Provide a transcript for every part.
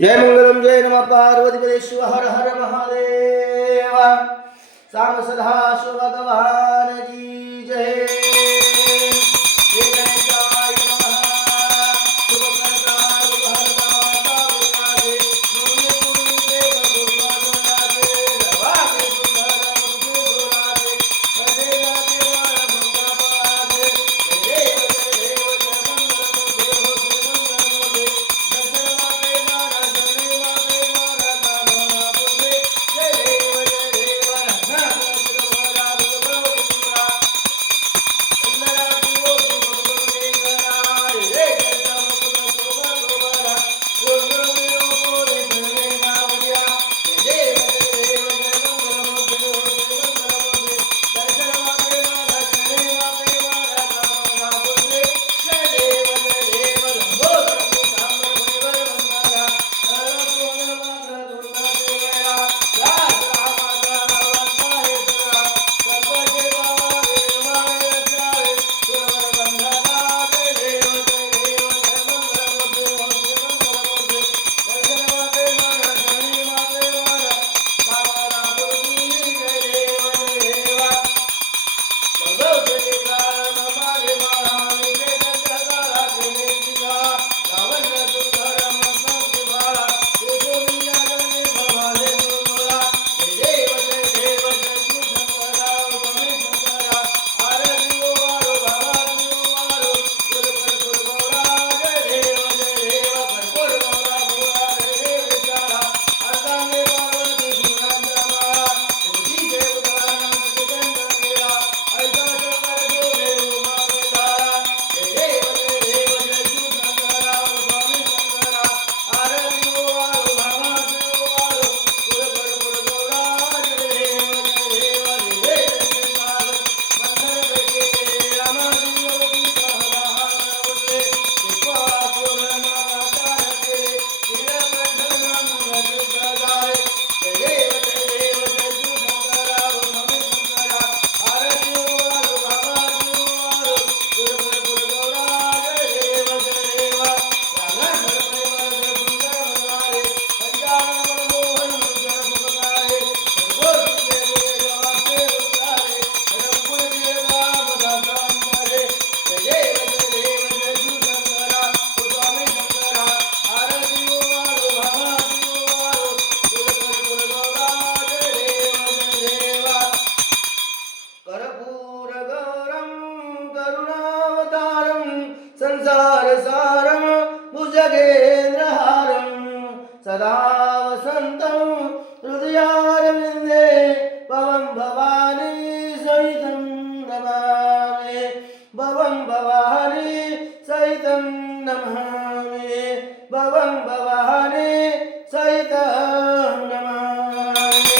जय मंगलम जय नमः पार्वती शिव हर हर महादेव। साम सदा शिव भगवान की जय। संसार सारम भुजगेन्द्रहारम सदा वसंतं हृदयारविंदे भवं भवानी सहितं नमामि। भवं भवानी सहितं नमामि। भवं भवानी सहितं नमामि।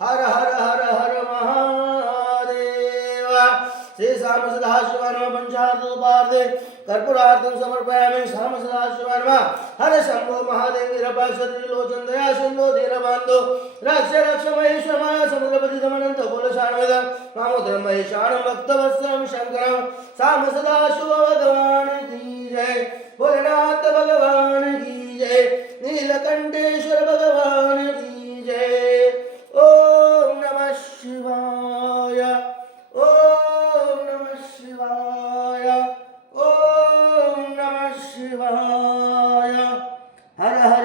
हर हर हर हर महादेव। श्री साम सदाशिवाय पंचार्थोपार्थे कर्पूरार्थं समर्पयामि। साम सदाशिवाय हर शंभो महादेव निरपाक्षत्रिलोचन दया सिंधो दीनबंधो रक्ष रक्ष महेश्वर माया समुद्रपति दमनंत कुलशान्वित मामोदरं महेशानं भक्तवत्सलं शंकरं। साम सदाशिव भगवान की जय। भोलेनाथ भगवान की जय। नीलकंठेश्वर भगवान